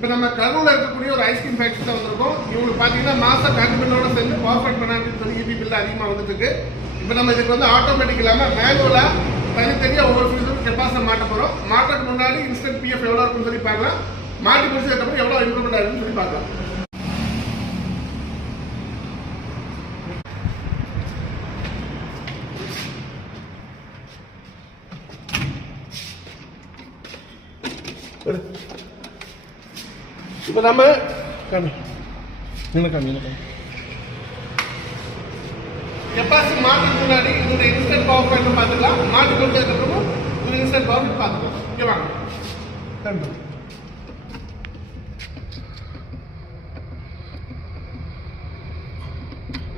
இப்போ நம்ம கரூரில் இருக்கக்கூடிய ஒரு ஐஸ்கிரீம் ஃபேக்ட்ரி தான் வந்திருக்கோம். இவங்களுக்கு பார்த்தீங்கன்னா மாதம் கண்டிப்போட சேர்ந்து பர்ஃபெக்ட் பண்ணான்னு சொல்லி இபி பில் அதிகமாக வந்துட்டு இருக்கு. இப்போ நம்ம இதுக்கு வந்து ஆட்டோமேட்டிக் இல்லாமல் மேனுவலாக தனித்தனியாக ஒவ்வொரு ஃபியூஸும் கெப்பாசிட்டி மாட்ட போகிறோம். மாட்டுறதுக்கு முன்னாடி இன்ஸ்டன்ட் பிஎஃப் எவ்வளோ இருக்குன்னு சொல்லி பார்க்கலாம். மாட்டி முடிச்சதுக்கப்புறம் எவ்வளோ இம்ப்ரூவ்மெண்ட் ஆகுதுன்னு சொல்லி பார்க்கலாம். இப்போ நம்ம கெப்பாசிட்டி மாட்டுக்கு முன்னாடி இதோட இன்ஸ்டன்ட் பவர் பாயிண்ட் பார்த்துக்கலாம். மாட்டி கொடுத்ததுக்கப்புறம் ஒரு இன்ஸ்டன்ட் பவர் பாயிண்ட் பார்த்துக்கலாம். ஓகே வாங்க.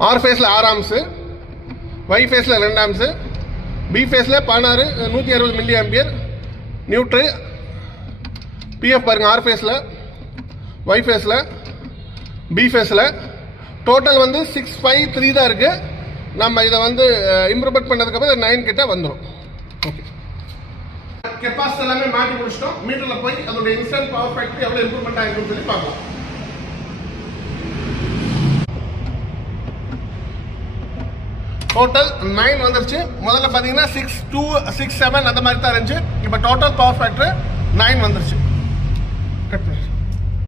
ஆர் ஃபேஸில் 6 ஆம்ஸு, ஒய் ஃபேஸில் 2 ஆம்ஸு, பி ஃபேஸில் 16 160 மில்லி ஆம்பியர் நியூட்ரு. பிஎஃப் பாருங்க, ஆர் ஃபேஸில், ஒய் ஃபேஸில், பி ஃபேஸில் டோட்டல் வந்து 653 தான் இருக்குது. நம்ம இதை வந்து இம்ப்ரூவ்மெண்ட் பண்ணதுக்கப்புறம் 9 கிட்ட வந்துடும். ஓகே, கெப்பாசிட்டி எல்லாமே மாட்டி முடிச்சிட்டோம். மீட்டரில் போய் அதோட இன்ஸ்டன்ட் பவர் ஃபேக்டரி எவ்வளோ இம்ப்ரூவ்மெண்ட் ஆகிருக்குன்னு சொல்லி பார்க்கலாம். டோட்டல் 9 வந்துருச்சு. முதல்ல பார்த்தீங்கன்னா 6, 2, 6, 7 அந்த மாதிரி தான் இருந்துச்சு. இப்போ டோட்டல் பவர் ஃபேக்டர் 9 வந்துருச்சு.